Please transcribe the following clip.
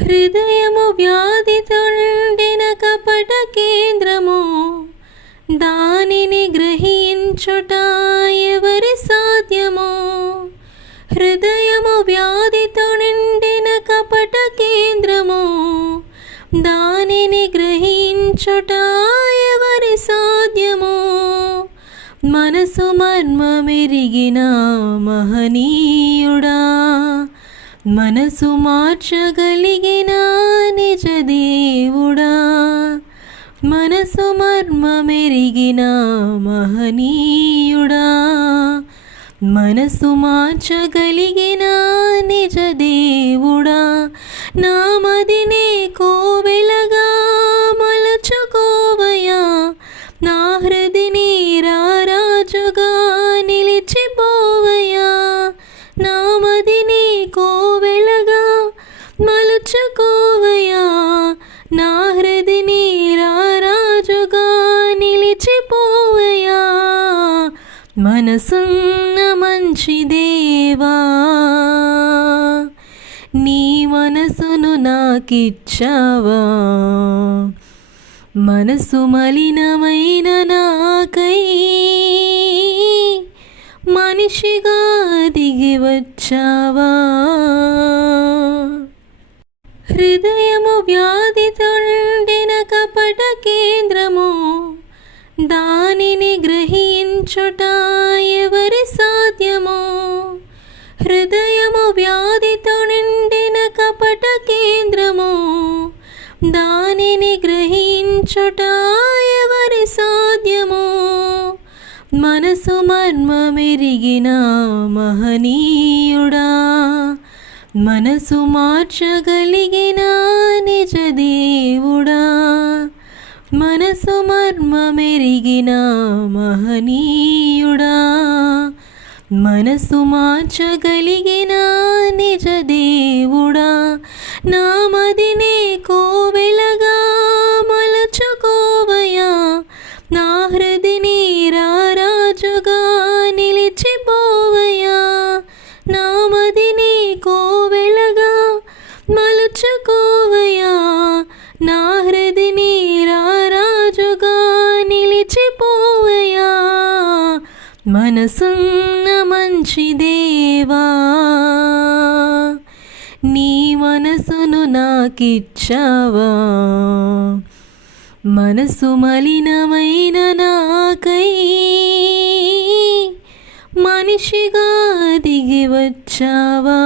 హృదయము వ్యాధితో నిండిన కపట కేంద్రము, దానిని గ్రహించుట ఎవరి సాధ్యము? హృదయము వ్యాధితో నిండిన కపట కేంద్రము, దానిని గ్రహించుట ఎవరి సాధ్యము? మనసు మర్మమెరిగిన మహనీయుడా, మనసు మార్చగలిగిన నిజ దేవుడా, మనసు మర్మమెరిగిన మహనీయుడా, మనసు మార్చగలిగిన నిజ దేవుడా, నా మదినే కోవెలగా మలచుకోవయ్యా, నా హృదిని రారాజుగా నిలిచిపోవయ్యా, నా మదిని కోవెలగా మలుచుకోవయ్యా, నా హృదిని రారాజుగా నిలిచిపోవయ్యా. మనసున్న మంచి దేవా, నీ మనసును నాకిచ్చావా, మనసు మలినమైన నాకై మనిషిగా దిగి వచ్చావా. హృదయము వ్యాధితో నిండిన కపట కేంద్రము, దానిని గ్రహించుట ఎవరి సాధ్యము? హృదయము వ్యాధితో నిండిన కపట కేంద్రము, దానిని గ్రహించుట ఎవరి సాధ్యము? మనసు మర్మమెరిగిన మహనీయుడా, మనసు మార్చగలిగిన నిజ దేవుడా, మనసు మర్మమెరిగిన మహనీయుడా, మనసు మార్చగలిగిన నిజ దేవుడా, నా మదినే కోవెలగా మలచుకోవయ్యా, నా హృదిని రారాజుగా నిలిచిపోవయ్యా, నా మదిని కోవెలగా మలుచుకోవయ్యా, నా హృదిని రారాజుగా నిలిచిపోవయ్యా. మనసున్న మంచి దేవా, నీ మనసును నాకిచ్చావా, మనసు మలినమైన నాకై మనిషిగా దిగి వచ్చావా.